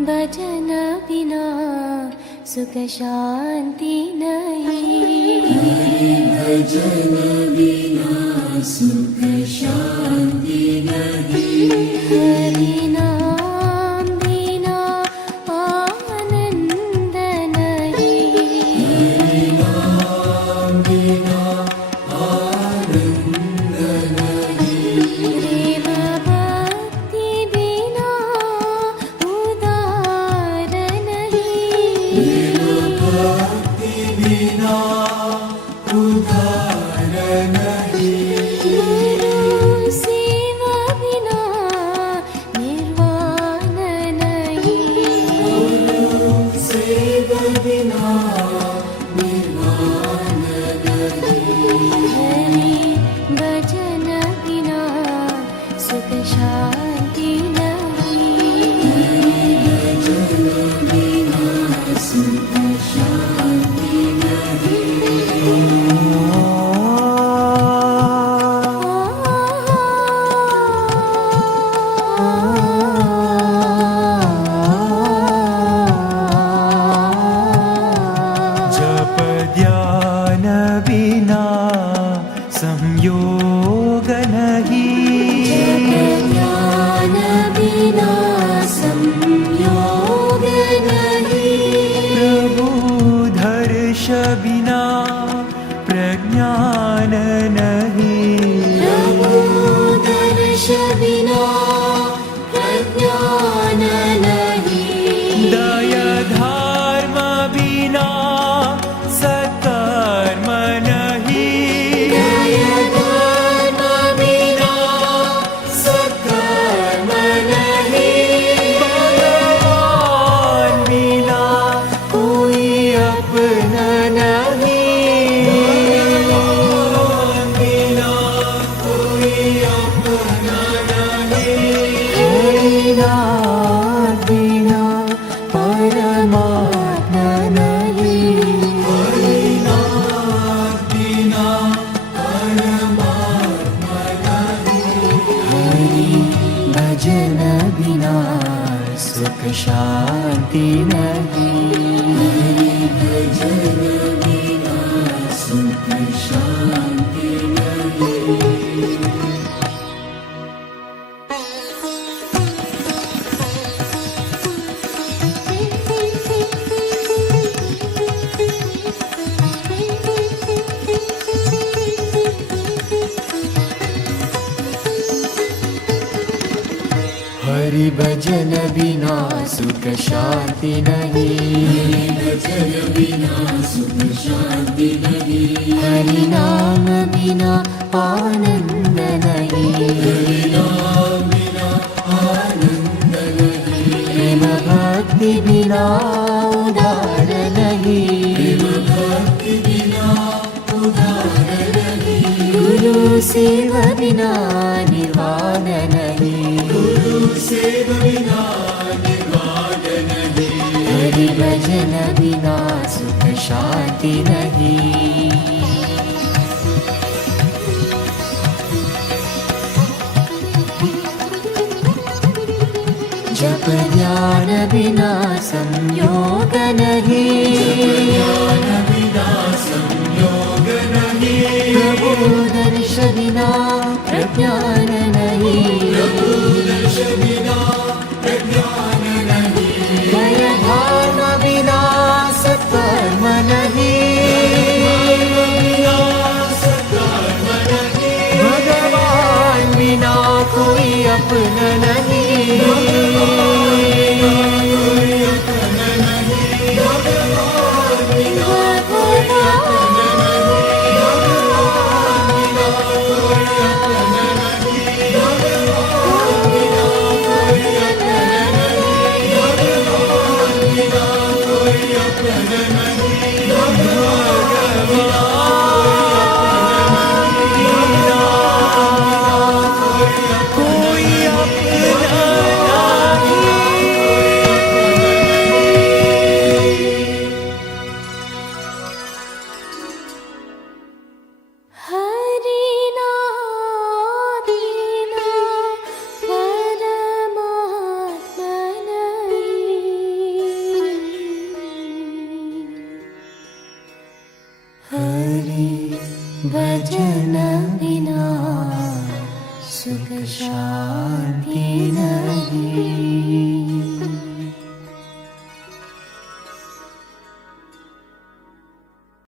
भजन बिना सुख शांति नहीं। भजन बिना सुख शांति नहीं। हरि नाम बिना आनंद नहीं। हरि नाम बिना आनंद नहीं। प्रेम भक्ति बिना उदार नहीं। प्रेम भक्ति बिना उदार नहीं। गुरु सेवा बिना निर्वाण नहीं। गुरु सेवा बिना निर्वाण नहीं। हरि भजन बिना सुख शांति नहीं। भजन बिना सुख शांति जप ध्यान बिना संयोग नहीं। ज्ञान बिना संयोग नहीं। प्रभु दर्श बिना प्रज्ञान नहीं। प्रभु दर्श बिना प्रज्ञान नहीं। दया धर्म बिना सत्कर्म नहीं। दया धर्म बिना सत्कर्म नहीं। भगवान बिना कोई अपना नहीं। भगवान बिना कोई अपना नहीं। हरिनाम बिना परमात्मा नहीं। हरिनाम बिना परमात्मा नहीं। हरि भजन बिना सुख शांति नहीं। भजन बिना सुख शांति नहीं। हरि भजन बिना सुख शांति नहीं। भजन बिना सुख शांति नहीं। हरि नाम बिना आनंद नहीं। हरि नाम बिना आनंद नहीं। प्रेम भक्ति बिना उदार नहीं। प्रेम भक्ति बिना उदार नहीं। गुरु सेवा बिना निर्वाण नहीं। गुरु सेवा बिना निर्वाण नहीं। हरि भजन बिना सुख शांति नहीं। जप ध्यान बिना संयोग नहीं। ज्ञान बिना संयोग नहीं। प्रभु दर्श बिना प्रज्ञान नहीं। प्रभु दर्श बिना प्रज्ञान नहीं। दया धर्म बिना सत्कर्म नहीं। बिना सत्कर्म नहीं। भगवान बिना कोई अपना नहीं। कोई अपना नहीं। भगवान बिना कोई अपना नहीं। भगवान बिना कोई अपना नहीं। भगवान भजन बिना सुख शांति नहीं।